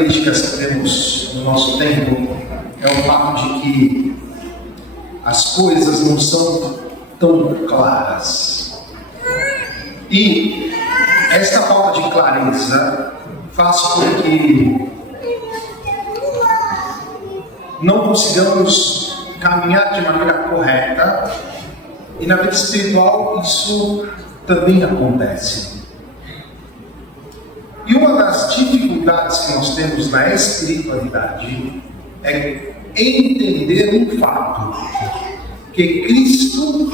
características que temos no nosso tempo é o fato de que as coisas não são tão claras. E esta falta de clareza faz com que não consigamos caminhar de maneira correta, e na vida espiritual isso também acontece. E uma das dificuldades que nós temos na espiritualidade é entender um fato, que Cristo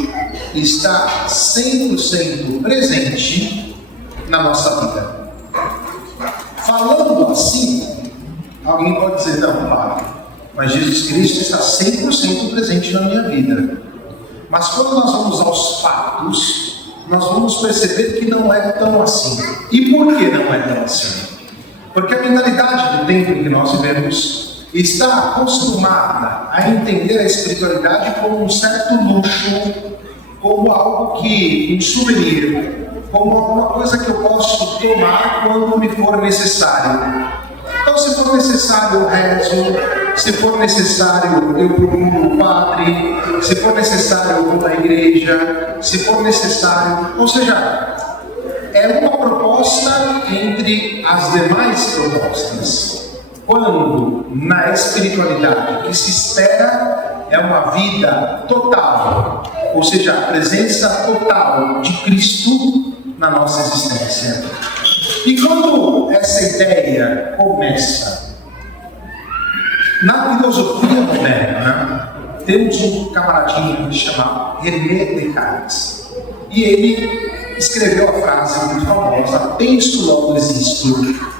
está 100% presente na nossa vida. Falando assim, alguém pode dizer, não, Padre, mas Jesus Cristo está 100% presente na minha vida. Mas quando nós vamos aos fatos, nós vamos perceber que não é tão assim. E por que não é tão assim? Porque a mentalidade do tempo em que nós vivemos está acostumada a entender a espiritualidade como um certo luxo, como algo que, um souvenir, como alguma coisa que eu posso tomar quando me for necessário. Então, se for necessário, eu rezo. Se for necessário, eu procuro o padre. Se for necessário, eu vou na igreja. Se for necessário... Ou seja, é uma proposta entre as demais propostas. Quando, na espiritualidade, o que se espera é uma vida total. Ou seja, a presença total de Cristo na nossa existência. E quando essa ideia começa, na filosofia moderna, temos um camaradinho chamado René Descartes. E ele escreveu a frase muito famosa, penso, logo existo.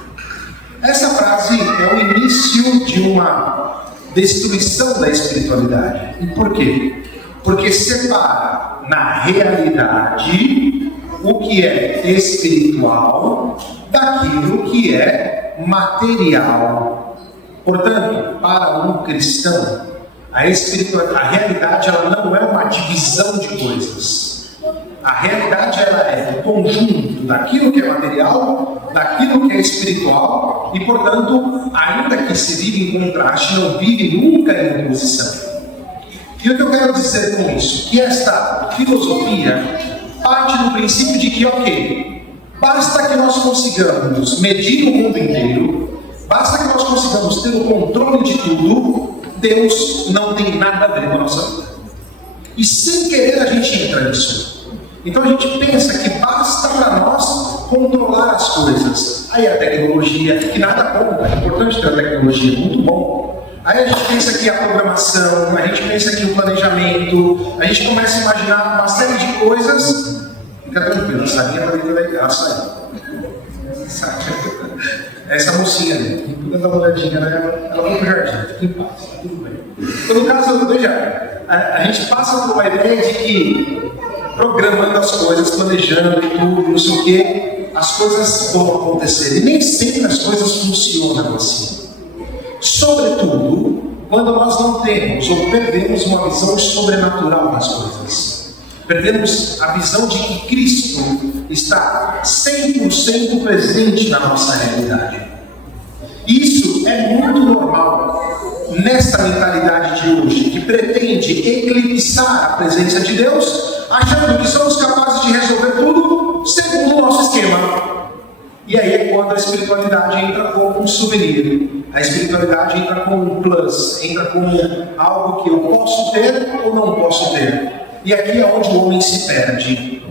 Essa frase é o início de uma destruição da espiritualidade. E por quê? Porque separa na realidade o que é espiritual daquilo que é material. Portanto, para um cristão, a realidade ela não é uma divisão de coisas. A realidade ela é o conjunto daquilo que é material, daquilo que é espiritual, e portanto, ainda que se vive em contraste, não vive nunca em oposição. E o que eu quero dizer com isso? Que esta filosofia parte do princípio de que, ok, basta que nós consigamos medir o mundo inteiro, basta que nós consigamos ter o controle de tudo, Deus não tem nada a ver com a nossa vida. E sem querer a gente entra nisso. Então a gente pensa que basta para nós controlar as coisas. Aí a tecnologia, que nada conta, é importante ter a tecnologia, muito bom. Aí a gente pensa que a programação, a gente pensa que o planejamento, a gente começa a imaginar uma série de coisas. Fica tranquilo, a Sarinha vai ter legal, essa mocinha ali, quem puder dar uma olhadinha nela, ela vai pro jardim, fica em paz, tá tudo bem. Então, no caso, veja, a gente passa por uma ideia de que programando as coisas, planejando e tudo, não sei o que, as coisas vão acontecer. E nem sempre as coisas funcionam assim. Sobretudo, quando nós não temos ou perdemos uma visão sobrenatural das coisas. Perdemos a visão de que Cristo está 100% presente na nossa realidade. Isso é muito normal nesta mentalidade de hoje, que pretende eclipsar a presença de Deus, achando que somos capazes de resolver tudo segundo o nosso esquema. E aí é quando a espiritualidade entra como um souvenir. A espiritualidade entra como um plus, entra como algo que eu posso ter ou não posso ter. E aqui é onde o homem se perde.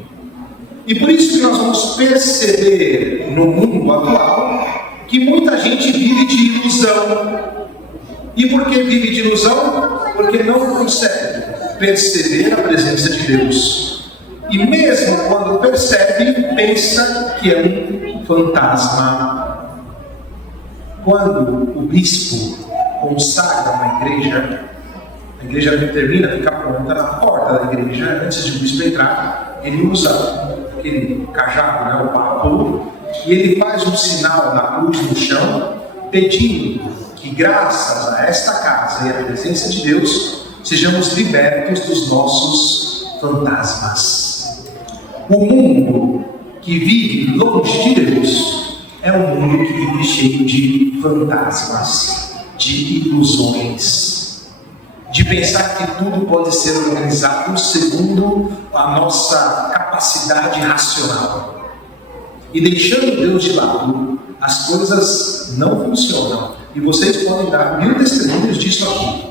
E por isso que nós vamos perceber no mundo atual que muita gente vive de ilusão. E por que vive de ilusão? Porque não consegue perceber a presença de Deus. E mesmo quando percebe, pensa que é um fantasma. Quando o bispo consagra uma igreja, a igreja termina, fica pronta na porta da igreja, antes de o bispo entrar, ele usa aquele cajado, né, o báculo, e ele faz um sinal da cruz no chão, pedindo que graças a esta casa e à presença de Deus, sejamos libertos dos nossos fantasmas. O mundo que vive longe de Deus é um mundo que vive cheio de fantasmas, de ilusões, de pensar que tudo pode ser organizado segundo a nossa capacidade racional. E deixando Deus de lado, as coisas não funcionam. E vocês podem dar 1000 testemunhos disso aqui.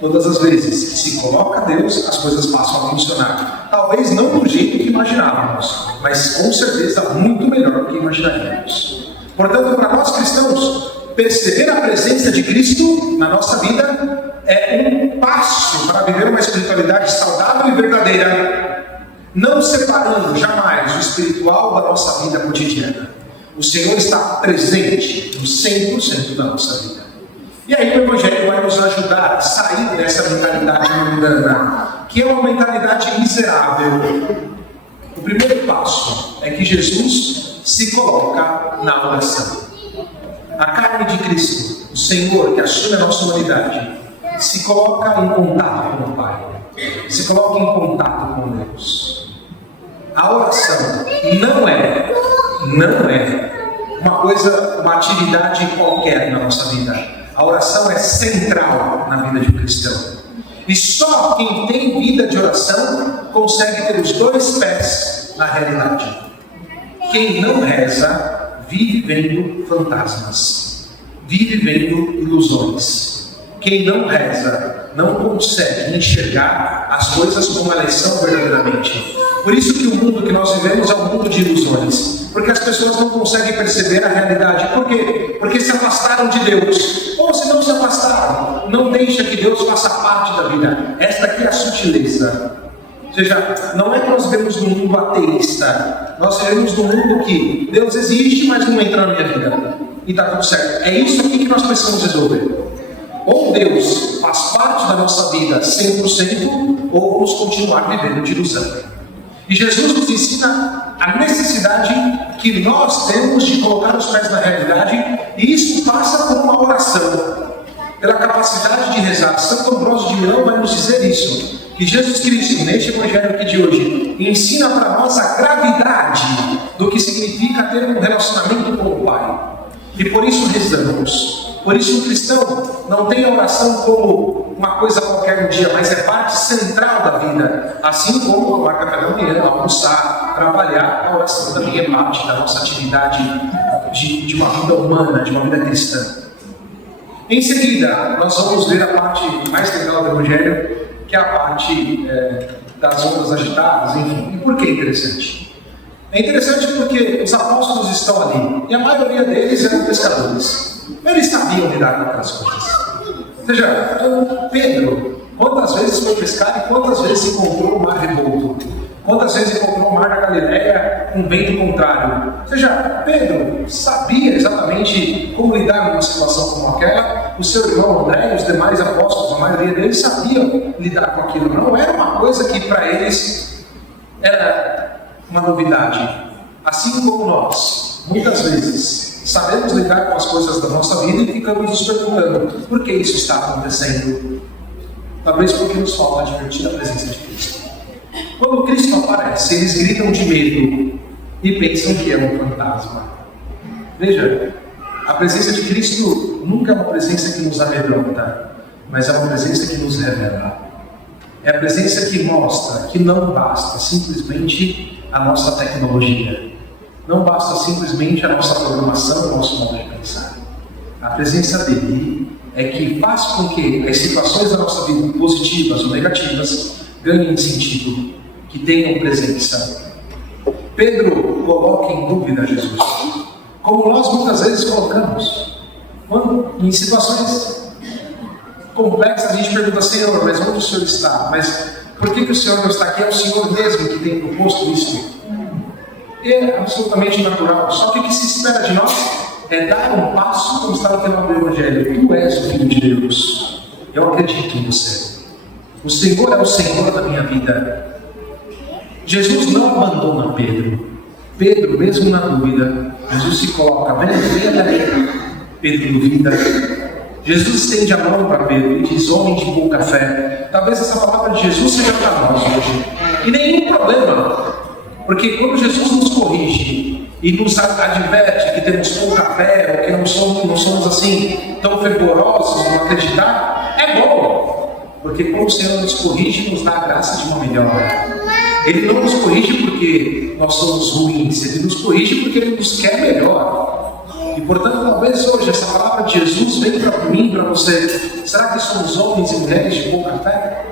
Todas as vezes que se coloca Deus, as coisas passam a funcionar. Talvez não do jeito que imaginávamos, mas com certeza muito melhor do que imaginaríamos. Portanto, para nós cristãos, perceber a presença de Cristo na nossa vida é um passo para viver uma espiritualidade saudável e verdadeira, não separando jamais o espiritual da nossa vida cotidiana. O Senhor está presente no 100% da nossa vida. E aí o Evangelho vai nos ajudar a sair dessa mentalidade mundana, que é uma mentalidade miserável. O primeiro passo é que Jesus se coloca na oração. A carne de Cristo, o Senhor que assume a nossa humanidade, se coloca em contato com o Pai, se coloca em contato com Deus. A oração não é uma atividade qualquer na nossa vida. A oração é central na vida de um cristão. E só quem tem vida de oração consegue ter os 2 pés na realidade. Quem não reza vive vendo fantasmas, vive vendo ilusões. Quem não reza não consegue enxergar as coisas como elas são verdadeiramente. Por isso que o mundo que nós vivemos é um mundo de ilusões. Porque as pessoas não conseguem perceber a realidade. Por quê? Porque se afastaram de Deus. Ou se não se afastaram, não deixa que Deus faça parte da vida. Esta aqui é a sutileza. Ou seja, não é que nós vivemos num mundo ateísta. Nós vivemos num mundo que Deus existe, mas não entra na minha vida. E está tudo certo. É isso aqui que nós precisamos resolver. Ou Deus faz parte da nossa vida 100%, ou vamos continuar vivendo de ilusão. E Jesus nos ensina a necessidade que nós temos de colocar os pés na realidade, e isso passa por uma oração, pela capacidade de rezar. Santo Ambrósio de Milão vai nos dizer isso, que Jesus Cristo, neste Evangelho aqui de hoje, ensina para nós a gravidade do que significa ter um relacionamento com o Pai. E por isso rezamos. Por isso o cristão não tem a oração como uma coisa qualquer no dia, mas é parte central da vida. Assim como tomar café da manhã, almoçar, trabalhar, a oração também é parte da nossa atividade de uma vida humana, de uma vida cristã. Em seguida, nós vamos ver a parte mais legal do Evangelho, que é a parte das ondas agitadas, enfim. E por que é interessante? É interessante porque os apóstolos estão ali, e a maioria deles eram pescadores. Eles sabiam lidar com aquelas coisas. Ou seja, Pedro, quantas vezes foi pescar e quantas vezes encontrou o mar revolto? Quantas vezes encontrou o mar da Galileia com vento contrário? Ou seja, Pedro sabia exatamente como lidar numa situação como aquela. O seu irmão André e os demais apóstolos, a maioria deles sabiam lidar com aquilo. Não era uma coisa que para eles era uma novidade. Assim como nós, muitas vezes, sabemos lidar com as coisas da nossa vida e ficamos nos perguntando por que isso está acontecendo. Talvez porque nos falta advertir a presença de Cristo. Quando Cristo aparece, eles gritam de medo e pensam que é um fantasma. Veja, a presença de Cristo nunca é uma presença que nos amedronta, mas é uma presença que nos revela. É a presença que mostra que não basta simplesmente a nossa tecnologia. Não basta simplesmente a nossa programação, o nosso modo de pensar. A presença dele é que faz com que as situações da nossa vida, positivas ou negativas, ganhem sentido, que tenham presença. Pedro coloca em dúvida Jesus, como nós muitas vezes colocamos. Quando em situações complexas a gente pergunta, Senhor, mas onde o Senhor está? Mas por que o Senhor não está aqui? É o Senhor mesmo que tem proposto isso. É absolutamente natural. Só que o que se espera de nós é dar um passo como está no final do Evangelho. Tu és o Filho de Deus. Eu acredito em você. O Senhor é o Senhor da minha vida. Jesus não abandona Pedro. Pedro, mesmo na dúvida, Jesus se coloca, venha daí. Pedro duvida. Jesus estende a mão para Pedro e diz, homem de pouca fé. Talvez essa palavra de Jesus seja para nós hoje. E nenhum problema. Porque quando Jesus nos corrige, e nos adverte que temos pouca fé, ou que não somos assim tão fervorosos no acreditar, é bom, porque como o Senhor nos corrige, nos dá a graça de uma melhora. Ele não nos corrige porque nós somos ruins, Ele nos corrige porque Ele nos quer melhor. E portanto, talvez hoje essa palavra de Jesus venha para mim, para você. Será que somos homens e mulheres de pouca fé?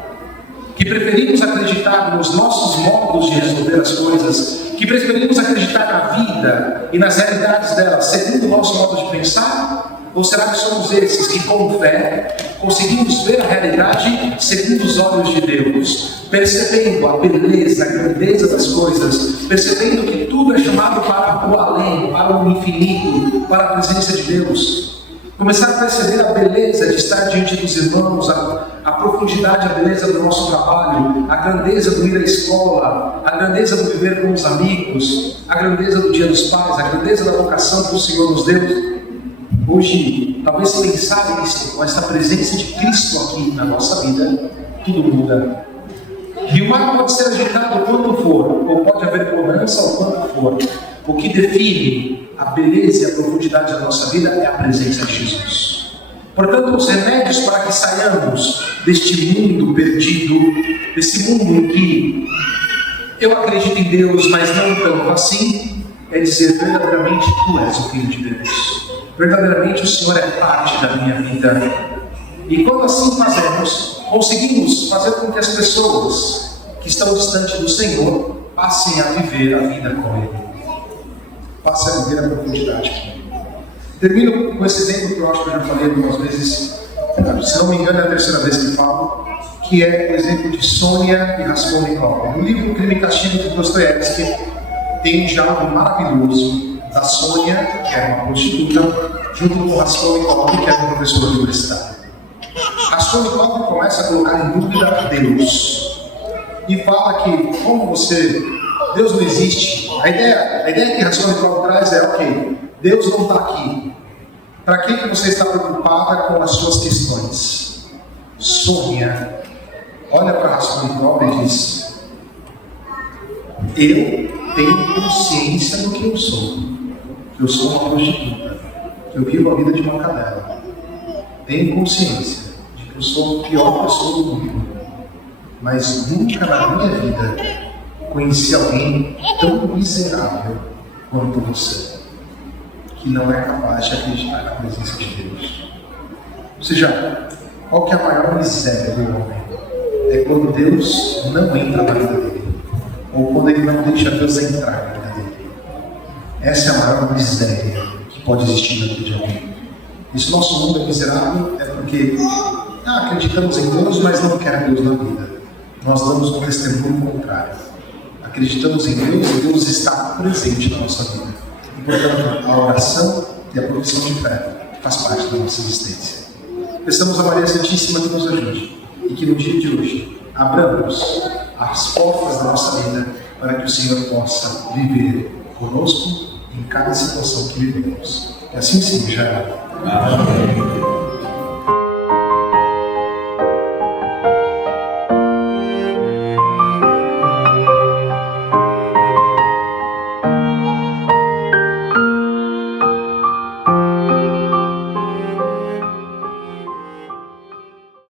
Que preferimos acreditar nos nossos modos de resolver as coisas, que preferimos acreditar na vida e nas realidades dela segundo o nosso modo de pensar? Ou será que somos esses que com fé conseguimos ver a realidade segundo os olhos de Deus, percebendo a beleza, a grandeza das coisas, percebendo que tudo é chamado para o além, para o infinito, para a presença de Deus? Começar a perceber a beleza de estar diante dos irmãos, a profundidade, a beleza do nosso trabalho, a grandeza do ir à escola, a grandeza do viver com os amigos, a grandeza do Dia dos Pais, a grandeza da vocação que o Senhor nos deu. Hoje, talvez pensar nisso, com essa presença de Cristo aqui na nossa vida, tudo muda. E o mar pode ser agitado quando for, ou pode haver bonança ou quando for. O que define a beleza e a profundidade da nossa vida é a presença de Jesus. Portanto, os remédios para que saiamos deste mundo perdido, desse mundo em que eu acredito em Deus, mas não tanto assim, é dizer verdadeiramente Tu és o Filho de Deus. Verdadeiramente o Senhor é parte da minha vida. E quando assim fazemos, conseguimos fazer com que as pessoas que estão distantes do Senhor passem a viver a vida com Ele. Passem a viver a profundidade com Ele. Termino com esse exemplo que eu acho que eu já falei algumas vezes, se não me engano é a terceira vez que falo, que é o exemplo de Sônia e Raskolnikov. No livro Crime e Castigo de Dostoiévski tem um diálogo maravilhoso da Sônia, que era uma prostituta, junto com Raskolnikov, que era um professor universitário. Raskolnikov começa a colocar em dúvida Deus e fala que, como Deus não existe. A ideia que Raskolnikov traz é, ok, Deus não está aqui. Para que você está preocupada com as suas questões? Sônia olha para Raskolnikov e diz: eu tenho consciência do que eu sou. Que eu sou uma prostituta. Que eu vivo a vida de uma cadela. Tenho consciência de que eu sou a pior pessoa do mundo. Mas nunca na minha vida conheci alguém tão miserável quanto você, que não é capaz de acreditar na presença de Deus. Ou seja, qual que é a maior miséria do homem? É quando Deus não entra na vida dele, ou quando ele não deixa Deus entrar na vida dele. Essa é a maior miséria que pode existir na vida de alguém. E se o nosso mundo é miserável, é porque acreditamos em Deus, mas não quer Deus na vida. Nós damos um testemunho contrário. Acreditamos em Deus e Deus está presente na nossa vida. E, portanto, a oração e a profissão de fé faz parte da nossa existência. Peçamos a Maria Santíssima que nos ajude e que no dia de hoje abramos as portas da nossa vida para que o Senhor possa viver conosco em cada situação que vivemos. Que assim seja. Amém.